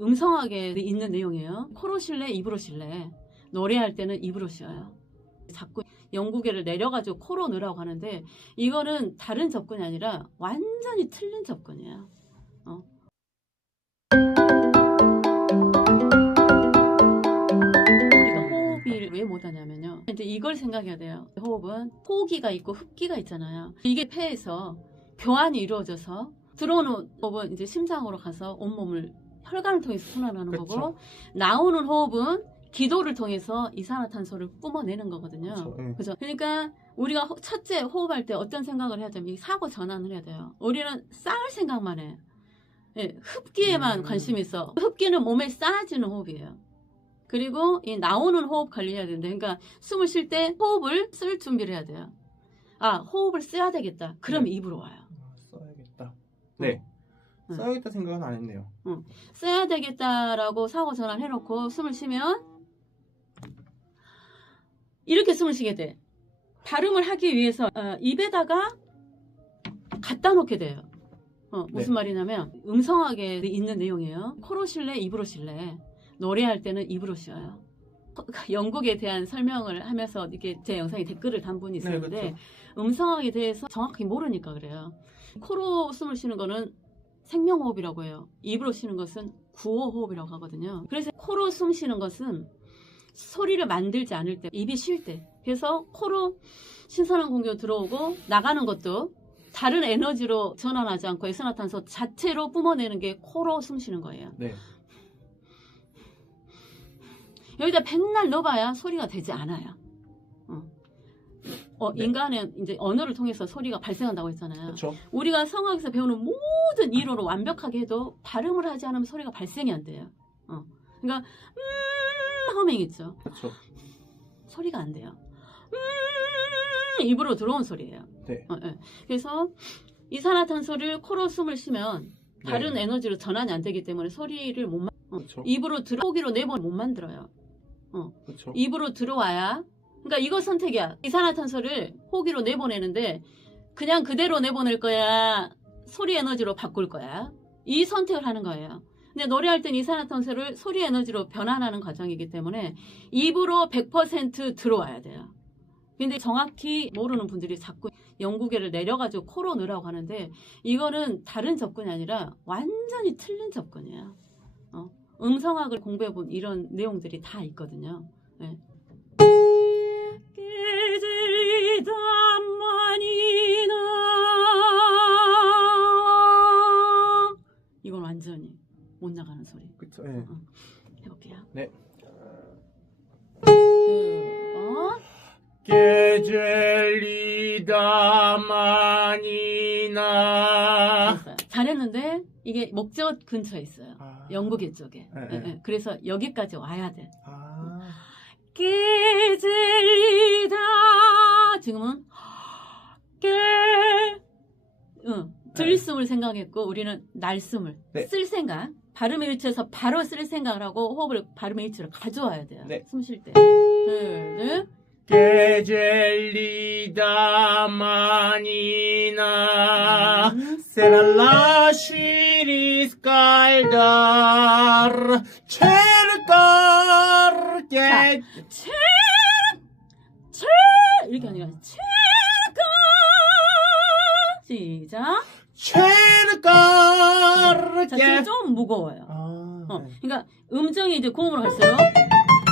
음성하게 있는 내용이에요. 코로 쉴래, 입으로 쉴래. 노래할 때는 입으로 쉬어요. 자꾸 영구개를 내려가지고 코로 넣으라고 하는데 이거는 다른 접근이 아니라 완전히 틀린 접근이에요. 우리가 호흡을 왜 못하냐면요. 이제 이걸 생각해야 돼요. 호흡은 호기가 있고 흡기가 있잖아요. 이게 폐에서 교환이 이루어져서 들어오는 호흡은 이제 심장으로 가서 온몸을 혈관을 통해서 순환하는 그쵸. 거고 나오는 호흡은 기도를 통해서 이산화탄소를 뿜어내는 거거든요. 그쵸, 예. 그죠? 그러니까 우리가 첫째 호흡할 때 어떤 생각을 해야 되면 사고 전환을 해야 돼요. 우리는 쌓을 생각만 해. 예, 흡기에만 관심이 있어. 흡기는 몸에 쌓아지는 호흡이에요. 그리고 이 나오는 호흡 관리해야 되는데, 그러니까 숨을 쉴 때 호흡을 쓸 준비를 해야 돼요. 아, 호흡을 써야 되겠다. 그럼 네. 입으로 와요. 써야겠다. 네. 써야겠다 생각은 안 했네요. 써야 되겠다라고 사고 전환 해놓고 숨을 쉬면 이렇게 숨을 쉬게 돼. 발음을 하기 위해서 입에다가 갖다 놓게 돼요. 무슨 말이냐면 음성하게 있는 내용이에요. 코로 쉴래, 입으로 쉴래. 노래할 때는 입으로 쉬어요. 영국에 대한 설명을 하면서 이렇게 제 영상에 댓글을 단 분이 있었는데 네, 음성학에 대해서 정확히 모르니까 그래요. 코로 숨을 쉬는 거는 생명호흡이라고 해요. 입으로 쉬는 것은 구호호흡이라고 하거든요. 그래서 코로 숨 쉬는 것은 소리를 만들지 않을 때, 입이 쉴 때. 그래서 코로 신선한 공기가 들어오고 나가는 것도 다른 에너지로 전환하지 않고 이산화탄소 자체로 뿜어내는 게 코로 숨 쉬는 거예요. 네. 여기다 백날 넣어봐야 소리가 되지 않아요. 네. 인간은 이제 언어를 통해서 소리가 발생한다고 했잖아요. 그렇죠. 우리가 성악에서 배우는 모든 이론을 완벽하게 해도 발음을 하지 않으면 소리가 발생이 안 돼요. 그러니까 허밍 있죠. 그렇죠. 소리가 안 돼요. 입으로 들어온 소리예요. 네. 그래서 이산화탄소를 코로 숨을 쉬면 다른 네. 에너지로 전환이 안 되기 때문에 소리를 못 그렇죠. 입으로 호기로 내보내 못 만들어요. 그렇죠. 입으로 들어와야. 그러니까 이거 선택이야. 이산화탄소를 호기로 내보내는데 그냥 그대로 내보낼 거야. 소리 에너지로 바꿀 거야. 이 선택을 하는 거예요. 근데 노래할 땐 이산화탄소를 소리 에너지로 변환하는 과정이기 때문에 입으로 100% 들어와야 돼요. 근데 정확히 모르는 분들이 자꾸 영구개를 내려가지고 코로 넣으라고 하는데 이거는 다른 접근이 아니라 완전히 틀린 접근이에요. 음성학을 공부해본 이런 내용들이 다 있거든요. 네. 이건 완전히 못 나가는 소리. 그렇죠. 네. 해볼게요. 네. 깨젤리다마니나. 됐어요. 잘했는데 이게 목젖 근처에 있어요. 영구개 쪽에. 네. 그래서 여기까지 와야 돼. 깨젤리다. 지금은 들숨을 생각했고 우리는 날숨을 쓸 생각. 발음의 위치에서 바로 쓸 생각을 하고 호흡을 발음의 위치로 가져와야 돼요. 네. 숨 쉴 때. 둘, 깨젤리다마니나 세랄라 시리스칼다르 체르까르 깨 이렇게 아니라 체르까 시작. 체르까르 자, 깨 지금 좀 무거워요. 그러니까 음정이 이제 고음으로 갈수록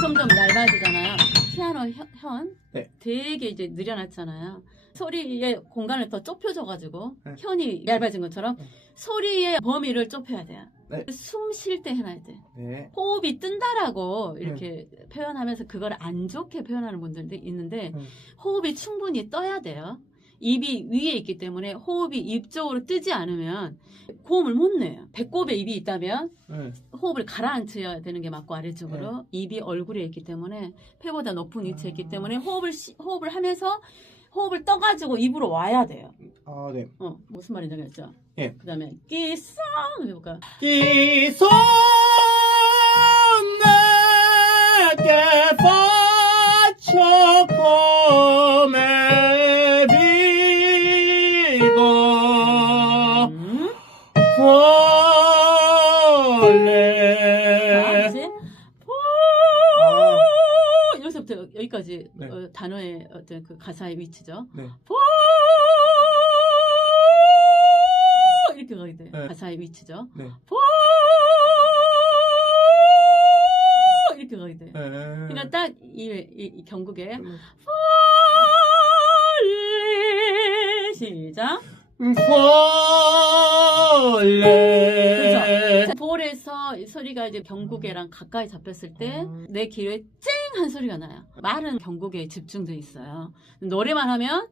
점점 얇아지잖아요. 피아노 현 되게 이제 늘여놨잖아요. 소리의 공간을 더 좁혀줘가지고 현이 얇아진 것처럼 소리의 범위를 좁혀야 돼요. 숨 쉴 때 해놔야 돼. 호흡이 뜬다라고 이렇게 표현하면서 그걸 안 좋게 표현하는 분들도 있는데 호흡이 충분히 떠야 돼요. 입이 위에 있기 때문에 호흡이 입 쪽으로 뜨지 않으면 고음을 못 내요. 배꼽에 입이 있다면 호흡을 가라앉혀야 되는 게 맞고 아래쪽으로 입이 얼굴에 있기 때문에 폐보다 높은 위치에 있기 때문에 호흡을 하면서 호흡을 떠가지고 입으로 와야 돼요. 네. 무슨 말인지 알겠죠? 예. 그 다음에 끼송 해볼까요? 끼송 내게 바쳐코메 비고 볼래 여기까지 네. 단어의 어떤 그 가사의 위치죠. 네. 이렇게 가게 돼. 네. 가사의 위치죠. 네. 이렇게 가게 돼. 네. 그러니까 딱 이 경국에 시작. 그렇죠. 볼에서 소리가 이제 경국에랑 가까이 잡혔을 때 내 귀에 쨍한 소리가 나요. 말은 경국에 집중돼 있어요. 노래만 하면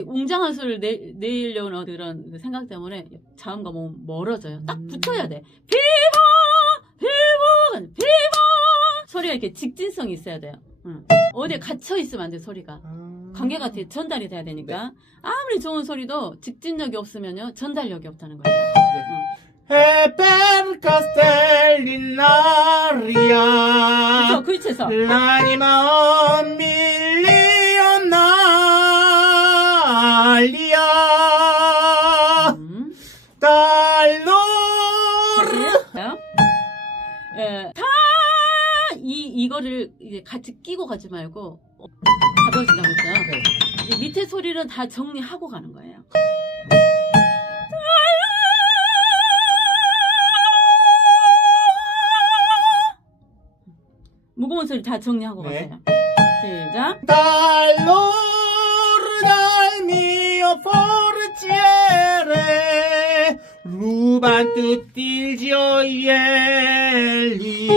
웅장한 소리를 내려는 그런 그 생각 때문에 자음과 몸 멀어져요. 딱 붙어야 돼. 비보 소리가 이렇게 직진성이 있어야 돼요. 어디에 갇혀 있으면 안 돼. 소리가 관계가 전달이 돼야 되니까. 네. 아무리 좋은 소리도 직진력이 없으면요 전달력이 없다는 거예요. E per stellinaria 그렇죠. 그 위치에서 l'anima millionaria dall'or 이거를 이제 같이 끼고 가지 말고 가벼워진다고 했어요. 네. 이제 밑에 소리는 다 정리하고 가는 거예요. 무거운 소리 다 정리하고 네. 가세요. 시작. dall'or dal mio forziere ruban tutti i gioielli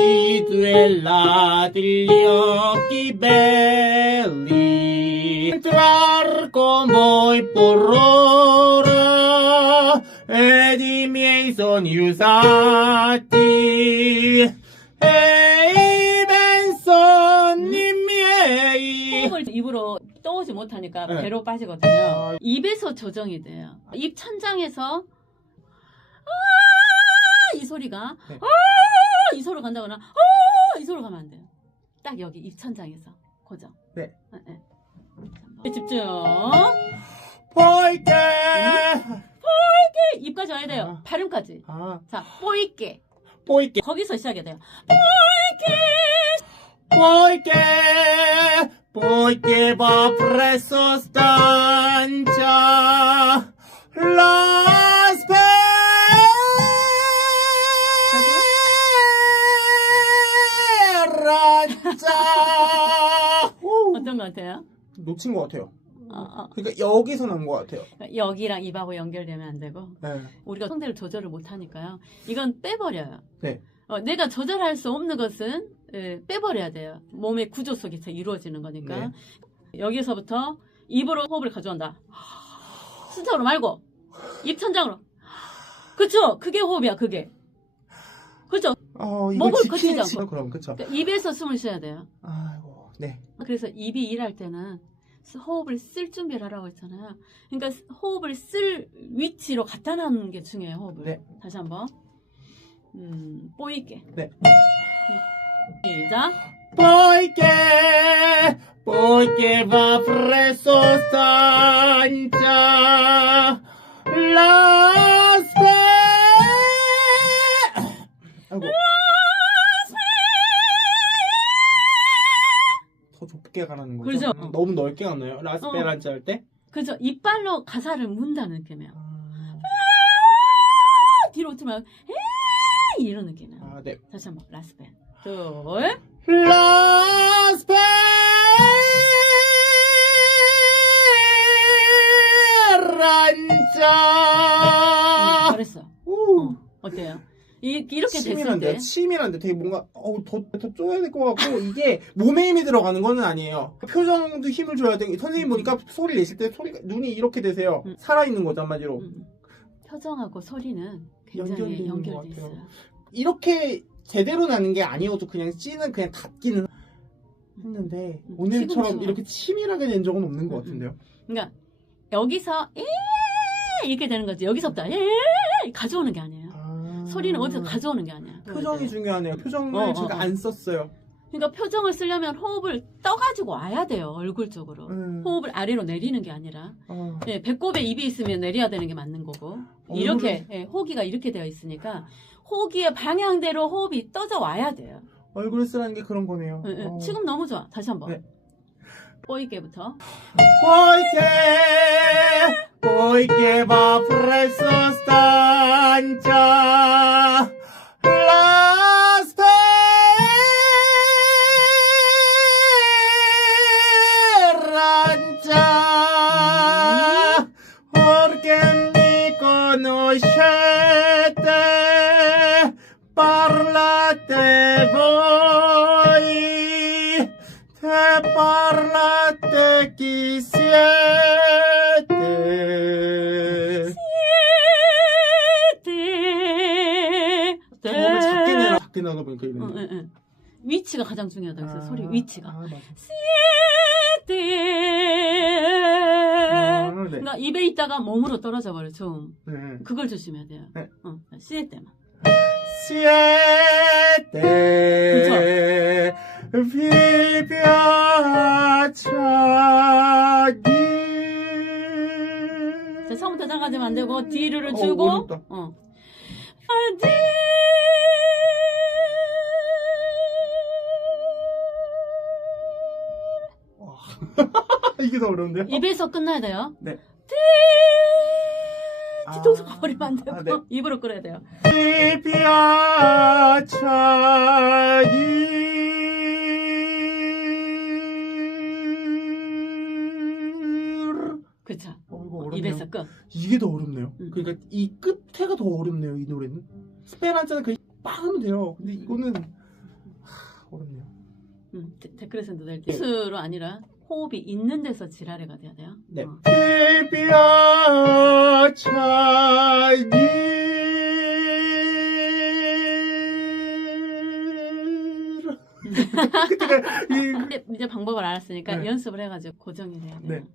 della degli occhi belli entrar con voi por ora ed i miei sogni usati e i ben sogni miei 호흡을 입으로 떠오지 못하니까 네. 배로 빠지거든요. 입에서 조정이 돼요. 입 천장에서 이 소리가 네. 이 소리로 간다거나 이 소리로 가면 안 돼요. 딱 여기 입 천장에서 고정. 네. 네. 집중. poiché 입까지 와야 돼요. 아. 발음까지. 자, 뽀있게. poiché 거기서 시작해야 돼요. poiché va presso stanza la speranza 어떤 것 같아요? 놓친 것 같아요. 그러니까 여기서 난 것 같아요. 여기랑 입하고 연결되면 안 되고 네. 우리가 성대를 조절을 못하니까요. 이건 빼버려요. 네. 내가 조절할 수 없는 것은 빼버려야 돼요. 몸의 구조 속에서 이루어지는 거니까. 네. 여기서부터 입으로 호흡을 가져온다. 순차로 말고 입 천장으로. 그렇죠. 그게 호흡이야. 그게. 그렇죠. 이거 목을 지키는 거치지 않고. 그럼 그쵸. 그러니까 입에서 숨을 쉬어야 돼요. 아이고 네. 그래서 입이 일할 때는 호흡을 쓸 준비를 하라고 했잖아요. 그러니까 호흡을 쓸 위치로 갖다 놔는 게 중요해요. 호흡을. 네. 다시 한번. 뽀있게. 네. 시작. poiché va presso stanza la 아이고. 더 좁게 가라는 거죠? 그렇죠. 너무 넓게 갔나요? 라스페란자 할 때? 그죠. 이빨로 가사를 문다는 느낌이에요. 뒤로 오지 말고 이런 느낌이에요. 네. 다시 한번 라스페. 둘. 라스페란자 잘했어. 어때요? 이렇게 됐을 때 치밀한데 되게 뭔가 더 쪼야 될 것 같고 이게 몸에 힘이 들어가는 거는 아니에요. 표정도 힘을 줘야 돼. 선생님 보니까 소리 내실 때 소리가 눈이 이렇게 되세요. 살아있는 거죠 한마디로. 표정하고 소리는 굉장히 연결돼 있어요. 이렇게 제대로 나는 게 아니어도 그냥 찌는 그냥 닿기는 했는데 오늘처럼 이렇게 치밀하게 된 적은 없는 것 같은데요. 그러니까 여기서 이렇게 되는 거지. 여기서부터 가져오는 게 아니에요. 소리는 어디서 가져오는 게 아니야. 표정이 중요하네요. 표정을 제가 안 썼어요. 그러니까 표정을 쓰려면 호흡을 떠가지고 와야 돼요. 얼굴 쪽으로. 호흡을 아래로 내리는 게 아니라. 배꼽에 입이 있으면 내려야 되는 게 맞는 거고. 이렇게 호기가 이렇게 되어 있으니까 호기의 방향대로 호흡이 떠져 와야 돼요. 얼굴을 쓰라는 게 그런 거네요. 지금 너무 좋아. 다시 한번. 네. 뽀이게부터. Poiché va presso stanza la speranza, perché mi conoscete, parlate voi, te parlate chi siete. 작게 나가 보니까 이런. 위치가 가장 중요하다. 그래서 소리 위치가. 맞아. 네. 네. 그러니까 입에 있다가 몸으로 떨어져 버려 좀. 네. 그걸 조심해야 돼요. 네. 시에 때만. Siete vi piaccioni. 자, 처음부터 장가지면 안 되고 D를 주고. 어렵다. D. 이게 더 어려운데요? 입에서 끝나야 돼요. 네. 뒤통수 가버리면 안 되고 네. 입으로 끌어야 돼요. Vi piaccioni. 그쵸. 이거 어렵네요. 입에서 끝. 이게 더 어렵네요. 그러니까 이 끝에가 더 어렵네요. 이 노래는. 스페란자는 그냥 빵 하면 돼요. 근데 이거는 어렵네요. 댓글에서도 될 때. 스로 아니라 호흡이 있는 데서 지랄해가 돼야 돼요. 네. Vi piaccioni. 근데 이제 방법을 알았으니까 네. 연습을 해가지고 고정이 돼야 돼요. 네.